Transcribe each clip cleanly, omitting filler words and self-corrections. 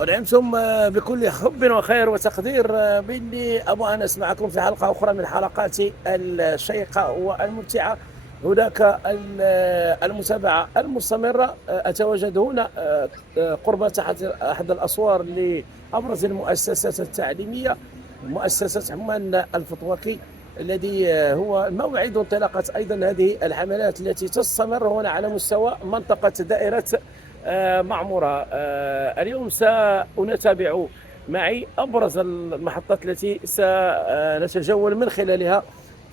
ودعمتم بكل حب وخير وتقدير بإني أبو أنس معكم في حلقة أخرى من حلقاتي الشيقة والممتعة. هناك المتابعة المستمرة. أتواجد هنا قرب أحد الأسوار لأبرز المؤسسات التعليمية، مؤسسة عمان الفطوكي، الذي هو موعد انطلاقة أيضا هذه الحملات التي تستمر هنا على مستوى منطقة دائرة معمورة. اليوم سنتابع معي أبرز المحطات التي سنتجول من خلالها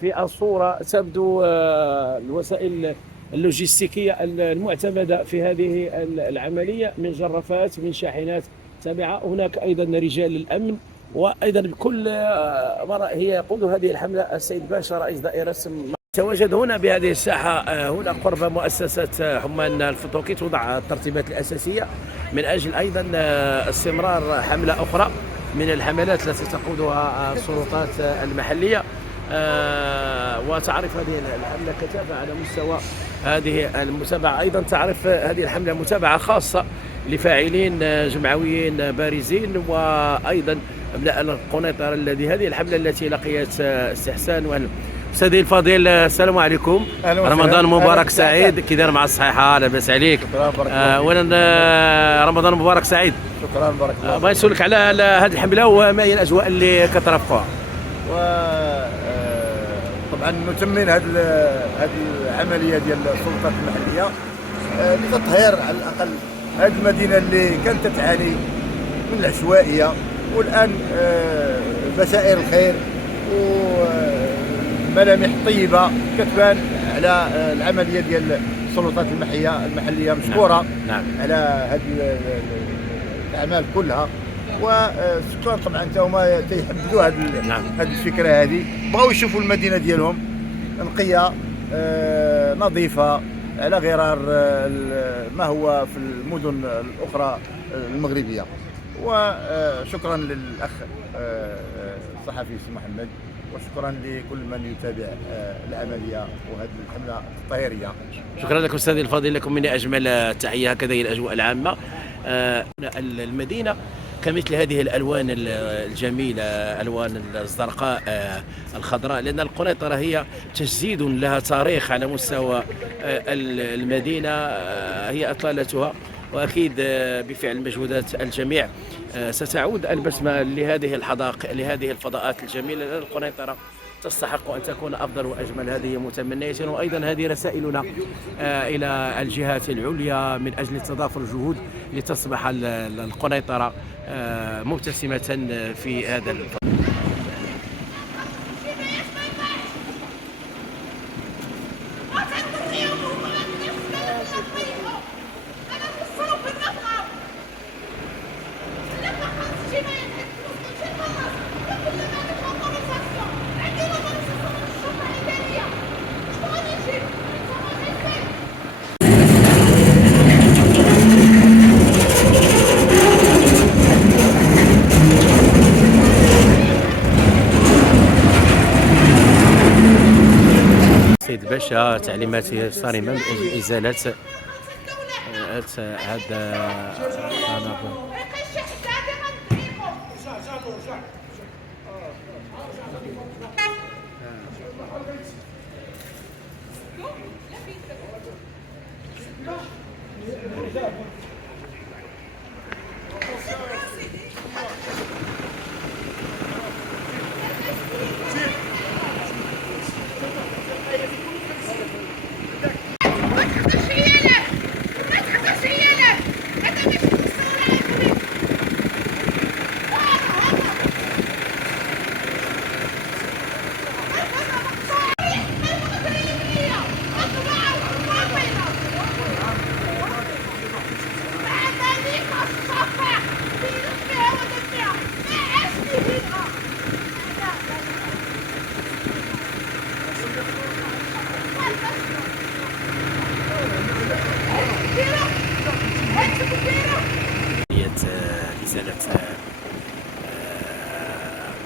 في الصورة. تبدو الوسائل اللوجستيكية المعتمدة في هذه العملية، من جرافات، من شاحنات تابعة. هناك أيضا رجال الأمن، وأيضا بكل مرة هي يقود هذه الحملة السيد باشا رئيس دائرة. تواجد هنا بهذه الساحة هنا قرب مؤسسة عمان الفطوكي، توضع الترتيبات الأساسية من أجل أيضا استمرار حملة أخرى من الحملات التي تقودها السلطات المحلية. وتعرف هذه الحملة كثافة على مستوى هذه المتابعة. أيضا تعرف هذه الحملة متابعة خاصة لفاعلين جمعويين بارزين، وأيضا أبناء القنيطرة الذي هذه الحملة التي لقيت استحسان. سيدي الفضيل، السلام عليكم. رمضان مبارك سعيد. كي داير مع الصحيحه؟ لاباس عليك؟ شكرا بارك اولا رمضان مبارك سعيد. شكرا بارك الله. بغيت نسولك على هذه الحمله وما هي الاجواء اللي كترافقوها. طبعا نتمين هذه العمليه ديال السلطات المحليه لتطهير على الاقل هذه المدينه اللي كانت تعاني من العشوائيه، والان بشائر الخير وملامح طيبه كتبان على العمليه ديال السلطات المحليه مشكوره. نعم. على هذه الاعمال كلها، وشكرا طبعا حتى هما تيحبذوا هذه الفكره هذه، بغاو يشوفوا المدينه ديالهم نقيه نظيفه على غرار ما هو في المدن الاخرى المغربيه. وشكرا للاخ الصحفي سي محمد، وشكرا لكل من يتابع العمليه وهذه الحمله التطهيريه. شكرا لكم سيدي الفضيل، لكم مني اجمل التحيه. هكذا هي الاجواء العامه. المدينه كمثل هذه الالوان الجميله، الوان الزرقاء الخضراء، لان القنيطره هي تجسيد لها تاريخ على مستوى المدينه، هي اطلالتها، واكيد بفعل مجهودات الجميع ستعود البسمه لهذه الحدائق، لهذه الفضاءات الجميله. لان القنيطره تستحق أن تكون أفضل وأجمل. هذه متمنية، وأيضا هذه رسائلنا إلى الجهات العليا من أجل تضافر الجهود لتصبح القنيطرة مبتسمة في هذا الفضل. سيد باشا تعليماته صارمة من أجل إزالة هذا القنابل. إزالة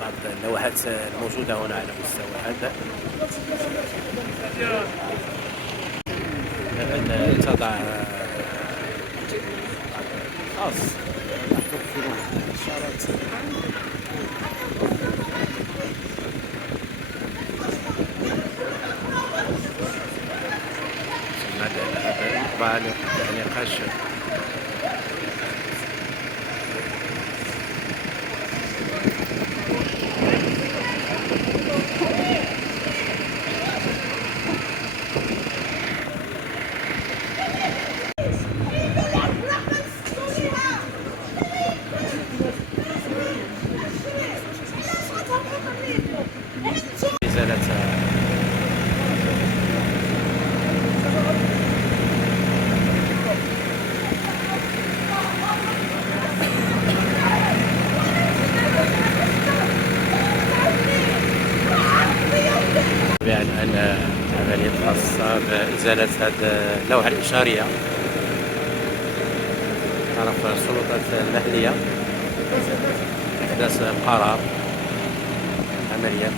بعض اللوحات الموجودة هنا على مستوى هذا. أن تضع خاص العملية الخاصة بإزالة هذه اللوحة الإشارية طرف السلطات المحلية. إحداث قرار عملية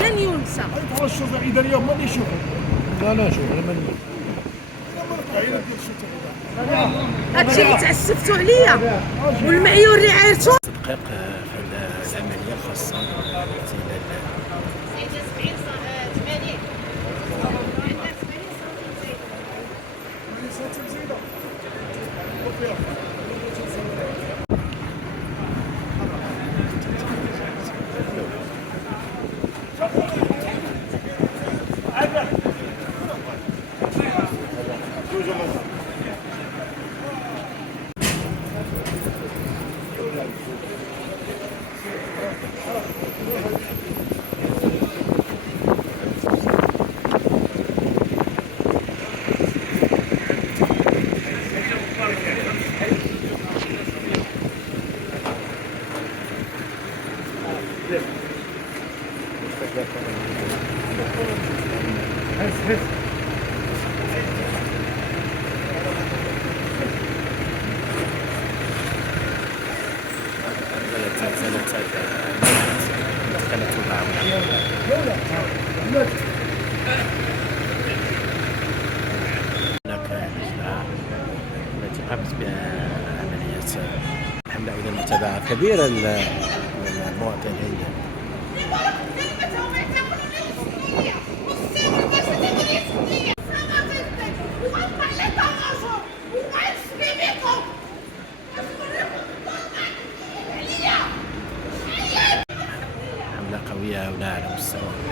لن ينسى. الشرطة الإدارية هما اللي يشوفوا. لا شوف أنا ماني. هادشي اللي تعسفتوا عليا والمعيور اللي عايرتو. تدقيق في العملية الخاصة هناك مجموعة التي قامت بعملية حملة إلى المتابعة كبيرة للمواطنين. حملة قوية هنا على مستوى